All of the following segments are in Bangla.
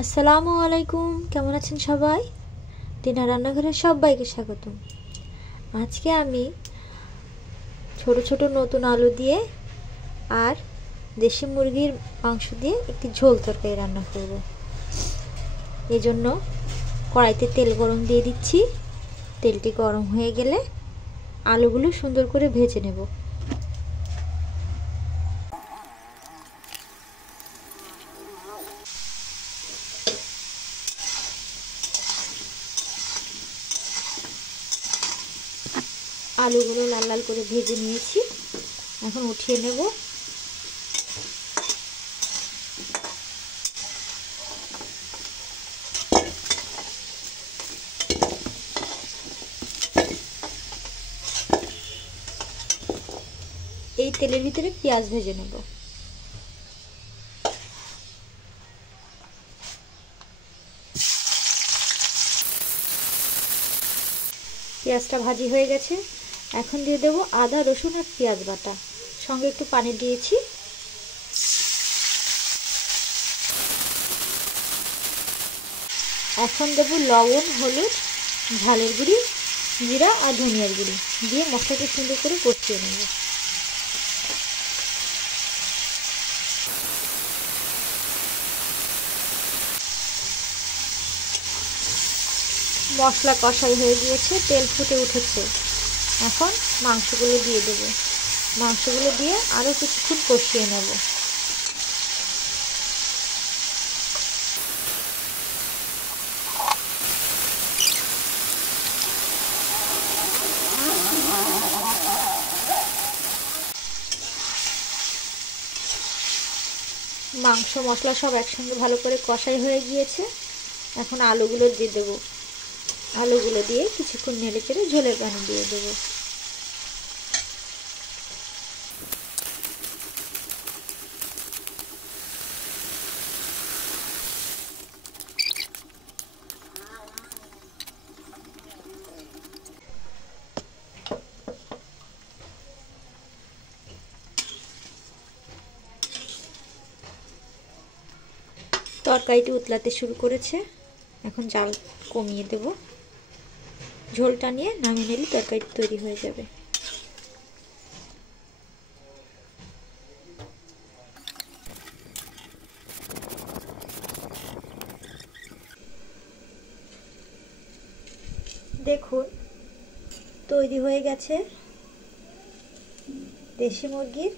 আসসালামু আলাইকুম, কেমন আছেন সবাই? টিনা রান্নাঘরে সবাইকে স্বাগতম। আজকে আমি ছোট ছোট নতুন আলু দিয়ে আর দেশি মুরগির মাংস দিয়ে একটি ঝোল তরকারি রান্না করব। এই জন্য কড়াইতে তেল গরম দিয়ে দিচ্ছি। তেলটি গরম হয়ে গেলে আলুগুলো সুন্দর করে ভেজে নেব। আলুগুলো লাল লাল করে ভেজে নিয়েছি, এখন উঠিয়ে নেব। এই তেলের ভিতরে পেঁয়াজ ভেজে নেব। পেঁয়াজটা ভাজি হয়ে গেছে, এখন দিয়ে দেব আদা রসুন আর পেঁয়াজ বাটা, সঙ্গে একটু পানি দিয়েছি। এখন দেব লবণ, হলুদ, ঝালের গুঁড়ি, জিরা আর ধনিয়ার গুঁড়ি দিয়ে মশলাটা সুন্দর করে কষিয়ে নেব। মশলা কষাই হয়ে গিয়েছে, তেল ফুটে উঠেছে। এখন মাংসগুলো দিয়ে দেব। মাংসগুলো দিয়ে আরও কিছুক্ষণ কষিয়ে নেব। মাংস মশলা সব একসঙ্গে ভালো করে কষাই হয়ে গিয়েছে। এখন আলুগুলো দিয়ে দেব। আলুগুলো দিয়ে কিছুক্ষণ নেড়ে চেড়ে ঝোলের পানি দিয়ে দেব। তরকারিটি উতলাতে শুরু করেছে, এখন জাল কমিয়ে দেব। ঝোলটা নিয়ে নামিয়ে নিলে তরকারিটি তৈরি হয়ে যাবে। দেখুন তৈরি হয়ে গেছে দেশি মুরগির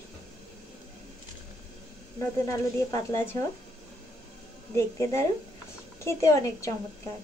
নতুন আলু দিয়ে পাতলা ঝোল। দেখতে দারুণ, খেতে অনেক চমৎকার।